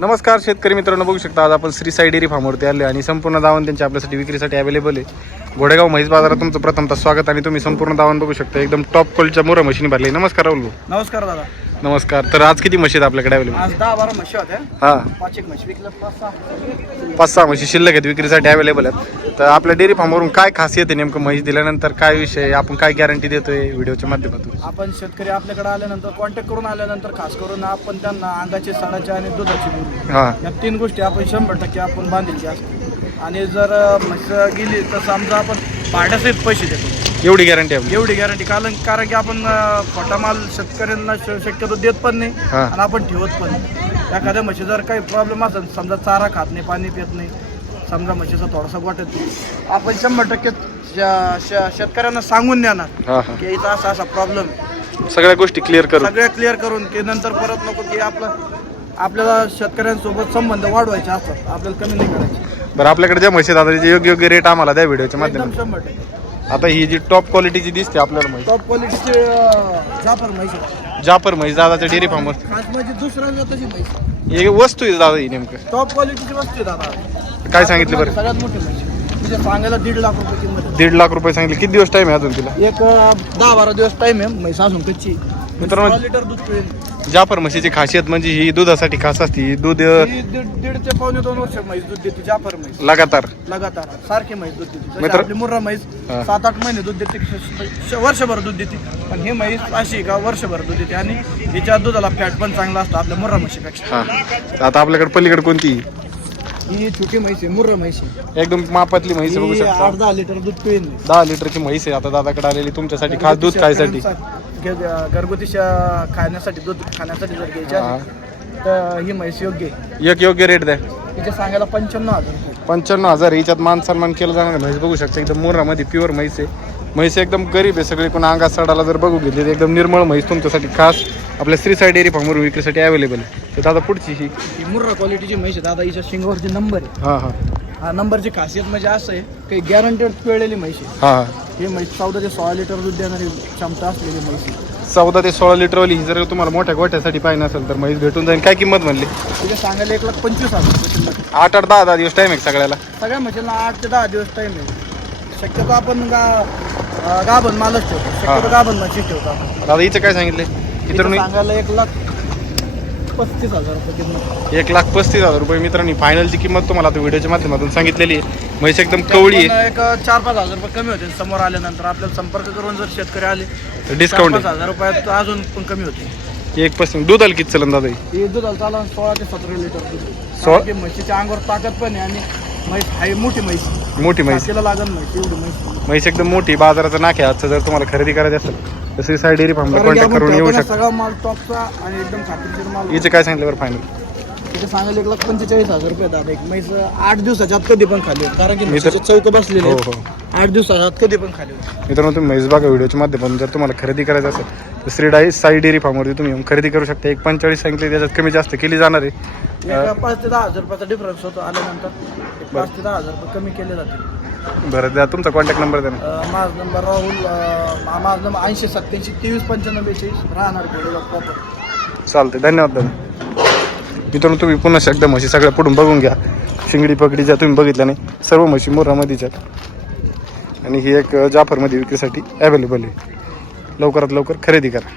नमस्कार शेतकरी मित्रांनो, बघू शकता आज आपण श्री साई डेअरी फार्मवरती आले आणि संपूर्ण दावण त्यांच्या आपल्यासाठी विक्रीसाठी अवेलेबल आहे. घोडेगाव म्हैस बाजारात तुमचं प्रथमतः स्वागत. आणि तुम्ही संपूर्ण दावण बघू शकता, एकदम टॉप क्वालिटीच्या मोरा मशीनी भरली. नमस्कार राहुल भाऊ. नमस्कार दादा. नमस्कार. तर आज किती म्हशी आहेत आपल्याकडे अवेलेबल? आज 10-12 म्हशी होत्या. हां, 5 म्हशी विकल्या, 5-6 म्हशी शिल्लक आहेत विक्रीसाठी अवेलेबल आहेत. तर आपल्या डेअरी फार्मवरून काय खासियत आहे नेमकं, म्हैस दिल्यानंतर काय विषय, आपण काय गॅरंटी देतोय व्हिडिओच्या माध्यमातून? आपण शेतकरी आपल्याकडे आल्यानंतर कॉन्टॅक्ट करून आल्यानंतर खास करून आपण त्यांना अंगाची, साडाची आणि दुधाची बोली, हां, या 3 गोष्टी आपण 100% आपण बांधील असतात. आणि जर म्हैस गेली तर समजा आपण भाड्यासहित पैसे देतो. एवढी गॅरंटी आहे? एवढी गॅरंटी. कारण की आपण खोटा माल शेतकऱ्यांना शक्यतो देत पण नाही आणि आपण ठेवत पण नाही. एखाद्या म्हशी जर काही प्रॉब्लेम असेल, समजा चारा खात नाही, पाणी पित नाही, समजा म्हशीचा थोडासा वाटत नाही, आपण 100% शेतकऱ्यांना सांगून देणार की याचा असा प्रॉब्लेम आहे. सगळ्या गोष्टी क्लिअर करून की नंतर परत नको की आपल्याला शेतकऱ्यांसोबत संबंध वाढवायचे असतात, आपल्याला कमी नाही करायचे. बरं, आपल्याकडे ज्या म्हशी आहेत योग्य रेट आम्हाला द्या व्हिडिओच्या एकदम माध्यमातून. 100%. आता ही जी टॉप क्वालिटीची दिसते आपल्याला म्हैस, टॉप क्वालिटीचे जाफर म्हैस आहे. जापर म्हैस दादाच्या डेअरी फार्मवर खास म्हणजे दुसऱ्या जाताची म्हैस, ही वस्तू आहे दादा ही नेमकं टॉप क्वालिटीची वस्तू आहे दादा. काय सांगितलं बरं? सगळ्यात मोठी म्हैस म्हणजे सांगायला 1.5 लाख रुपये किंमत आहे. 1.5 लाख रुपये सांगितले. किती दिवस टाइम आहे अजून तिला? एक 10-12 दिवस टाइम आहे. म्हैस अजून कच्ची. मित्रांनो, 6 लिटर दूध पिळेल. जाफर म्हशीची खासियत म्हणजे ही दुधासाठी खास असते. ही दूध ही 1.5 ते 2 वर्ष म्हैस दूध देते. जाफर म्हैस लगातार सारखी म्हैस दूध देते. मित्र- आपली मुर्रा म्हैस 7-8 महिने दूध देते, वर्षभर दूध देते. पण ही म्हैस अशी का वर्षभर दूध देते आणि हिच्या दुधाला फॅट पण चांगला असतो आपल्या मुर्रा म्हशीपेक्षा. हा. आता आपल्याकडे पलीकडे कोणती? ही छोटी म्हैस आहे, मुर्रा म्हैस आहे. एकदम मापातली म्हैस आहे, बघू ही शकता. 8-10 लिटर दूध पिळेल. 10 लिटरची म्हैस आहे आता दादाकडे आलेली तुमच्यासाठी खास. दूध खायसाठी, घरगुती खाण्यासाठी, दूध खाण्यासाठी जर घ्यायच्या तर ही म्हैस योग्य आहे. योग्य रेट द्या. तिचे सांगायला 95,000 रुपये. 95,000. हिच्यात मान सन्मान केला जाणार. म्हैस बघू शकता, एकदम मोरामध्ये प्युअर म्हैस आहे. म्हैस एकदम गरीब आहे. सगळे कोण अंगात सडाला जर बघू घेतली तर एकदम निर्मळ म्हैस तुमच्यासाठी खास आपल्या श्री साई डेअरी फार्मवर विक्रीसाठी अवेलेबल आहे. तर दादा पुढची ही मुर्रा क्वालिटीची म्हैस आहे दादा. हिच्या शिंगावरची नंबर आहे. हां हां हा नंबरची खासियत म्हणजे असं आहे की गॅरंटेड पिळलेली म्हैस आहे. हां. ही म्हैस 14 ते 16 लिटर दूध देणारी क्षमता असलेली म्हैस आहे. 14 ते 16 लिटरवाली ही जर तुम्हाला मोठ्या गोठ्यासाठी पाहिजे असेल तर म्हैस भेटून जाईल. काय किंमत म्हणली? तिथे सांगायला 1,25,000 रुपये किंमत. 8-10 दिवस टाइम आहे सगळ्याला. सगळ्या म्हशीला 8 ते 10 दिवस टाईम आहे. शक्यतो आपण गाभण मालच ठेवतो. शक्यतो गाभण म्हशी ठेवतो आपण. दादा हिचं काय सांगितले? इथं सांगायला 1,35,000 रुपये किंमत. 1,35,000 रुपये. मित्रांनी फायनलची किंमत तुम्हाला आता व्हिडिओच्या माध्यमातून सांगितलेली आहे. म्हैस एकदम कवळी आहे. एक 4-5,000 रुपये कमी होते समोर आल्यानंतर. आपल्याला संपर्क करून जर शेतकरी आले तर डिस्काउंट 4-5,000 रुपयात अजून पण कमी होते. 1% दुधाला किती चलन दादा? हे दुधाला चालू 16 ते 17 लिटर दूध. 16? म्हशीच्या अंगावर ताकद पण आहे आणि म्हैस आहे मोठी म्हैस. मोठी म्हैस. तिला लागण म्हैस एवढी म्हैस. म्हैस एकदम मोठी. बाजाराचं नाक आहे आजचं. जर तुम्हाला खरेदी करायचं असेल तर श्री साई डेअरी फार्मला कारण की कॉन्टॅक्ट आपण करून येऊ ठेवताना शकता. सगळा माल टॉपचा आणि एकदम खात्रीशीर माल. हिचं काय सांगितलं बरं फायनल? तिथे सांगायला 1,45,000 रुपये दादा. एक म्हैस 8 दिवसाच्या आत कधी पण खाली होती. कारण की म्हशीचे चौक बसलेले हो आहेत. हो 8 दिवसाच्या आत कधी पण खाली होती. मित्रांनो, तुम्ही म्हैस बघा व्हिडिओच्या माध्यमातून. जर तुम्हाला खरेदी करायचं असेल तर श्री साई डेअरी फार्मवरती तुम्ही येऊन खरेदी करू शकता. 1,45 सांगितले, त्याच्यात कमी जास्त केली जाणार आहे. 5 ते 10,000 रुपयाचा डिफरन्स होतो. आल्यानंतर 5 ते 10,000 रुपये कमी केले जाते. बरं, द्या तुमचा कॉन्टॅक्ट नंबर द्या ना. माझा नंबर माझा नंबर 8087235542 राहणार घोडेगाव प्रॉपर. चालते. धन्यवाद दादा. मित्रांनो, तुम्ही पुन्हा एकदा म्हशी सगळ्या पुढून बघून घ्या. शिंगडी पगडी ज्या तुम्ही बघितल्या नाही, सर्व म्हशी मोरामध्येच आहेत. आणि ही एक जाफरमध्ये विक्रीसाठी अवेलेबल आहे. लवकरात लवकर खरेदी करा.